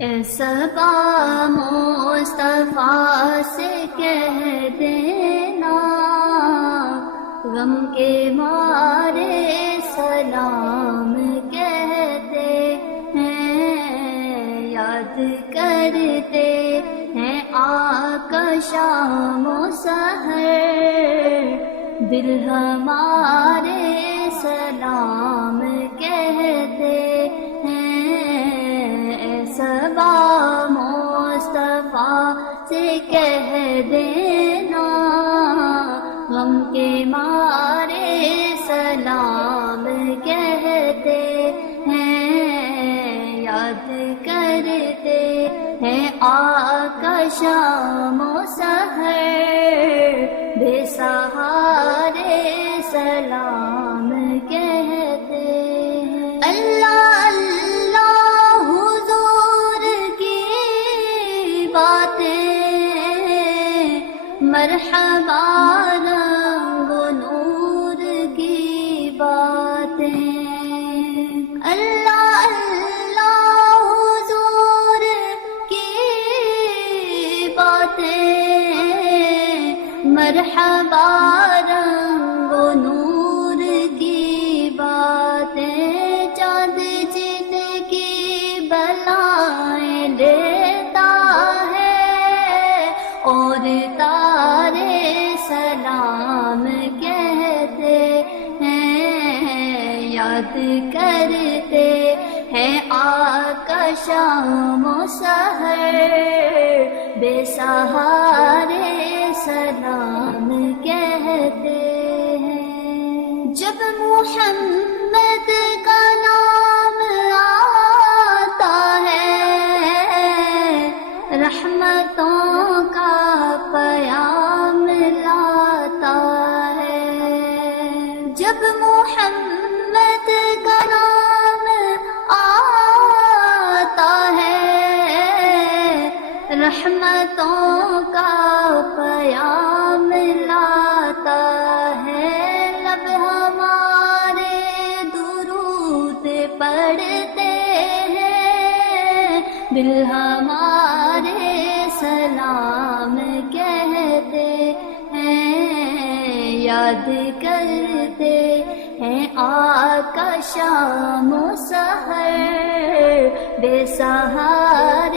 اے صبا مصطفیٰ سے کہہ دینا، غم کے مارے سلام کہتے ہیں، یاد کرتے ہیں آقا شام و سحر، دل ہمارے سلام کہتے ہیں۔ اے صبا مصطفیٰ سے کہہ دینا، غم کے مارے سلام کہتے ہیں، یاد کرتے ہیں آقا شام و سحر، بے سہارے سلام کہتے ہیں۔ اللہ اللہ حضور کی باتیں، مرحبا رنگ و نور کی باتیں، اللہ اللہ حضور کی باتیں، مرحبا رنگ و نور کی باتیں، چاند جن کی بلائیں لیتا ہے اور تارے سلام کہتے ہیں، یاد کرتے ہیں آقا شام و سحر، بے سہارے سلام کہتے ہیں۔ جب محمد کا نام آتا ہے، رحمتوں کا پیام لاتا ہے، جب محمد کا نام آتا ہے، رحمتوں کا پیام لاتا ہے، لب ہمارے درود پڑھتے ہیں، دل ہمارے سلام کہتے ہیں، یاد کرتے ہیں آقا شام و سحر، بے سہارے